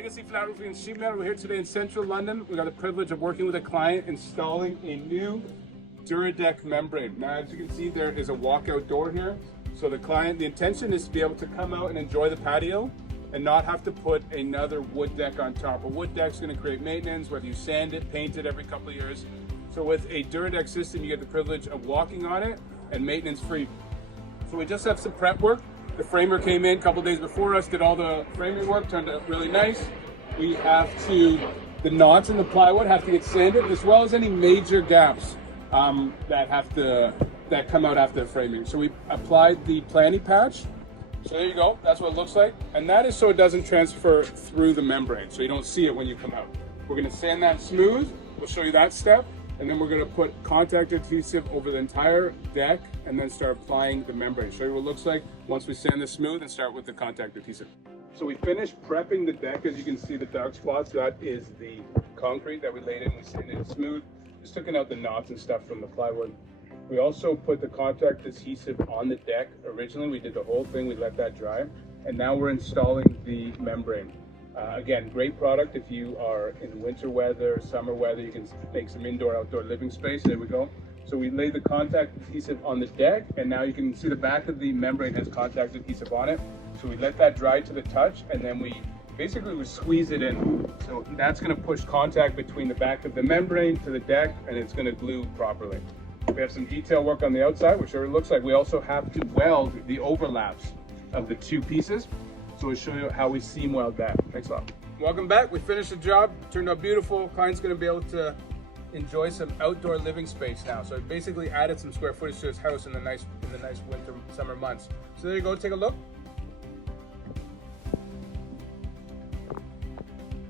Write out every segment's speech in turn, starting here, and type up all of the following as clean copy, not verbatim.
Legacy Flat Roofing and Sheet Metal. We're here today in central London. We got the privilege of working with a client installing a new Duradek membrane. Now, as you can see, there is a walkout door here. So the intention is to be able to come out and enjoy the patio and not have to put another wood deck on top. A wood deck is going to create maintenance, whether you sand it, paint it every couple of years. So with a Duradek system, you get the privilege of walking on it and maintenance free. So we just have some prep work. The framer came in a couple days before us, did all the framing work, turned out really nice. We have the knots in the plywood have to get sanded, as well as any major gaps that come out after the framing. So we applied the planny patch. So there you go, that's what it looks like. And that is so it doesn't transfer through the membrane, so you don't see it when you come out. We're gonna sand that smooth, we'll show you that step, and then we're gonna put contact adhesive over the entire deck and then start applying the membrane. Show you what it looks like once we sand this smooth and start with the contact adhesive. So we finished prepping the deck. As you can see, the dark spots, that is the concrete that we laid in. We sanded it smooth, just taking out the knots and stuff from the plywood. We also put the contact adhesive on the deck. Originally, we did the whole thing, we let that dry, and now we're installing the membrane. Again, great product if you are in winter weather, summer weather, you can make some indoor-outdoor living space. There we go. So we laid the contact adhesive on the deck, and now you can see the back of the membrane has contact adhesive on it. So we let that dry to the touch, and then we squeeze it in. So that's gonna push contact between the back of the membrane to the deck, and it's gonna glue properly. We have some detail work on the outside, which it looks like. We also have to weld the overlaps of the two pieces. So we'll show you how we seam weld that. Thanks a lot. Welcome back. We finished the job. Turned out beautiful. Client's gonna be able to enjoy some outdoor living space now. So it basically added some square footage to his house in the nice winter, summer months. So there you go, take a look.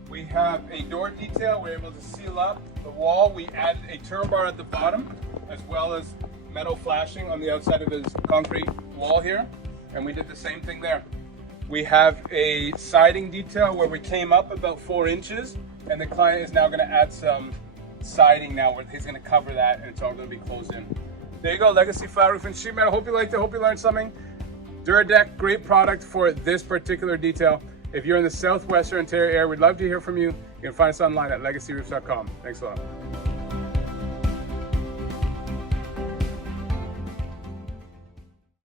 We have a door detail. We're able to seal up the wall. We added a turn bar at the bottom, as well as metal flashing on the outside of his concrete wall here. And we did the same thing there. We have a siding detail where we came up about 4 inches, and the client is now gonna add some siding now where he's gonna cover that, and it's all gonna be closed in. There you go, Legacy Flat Roof and Sheet Metal. Hope you liked it, hope you learned something. Duradek, great product for this particular detail. If you're in the Southwestern Ontario area, we'd love to hear from you. You can find us online at legacyroofs.com. Thanks a lot.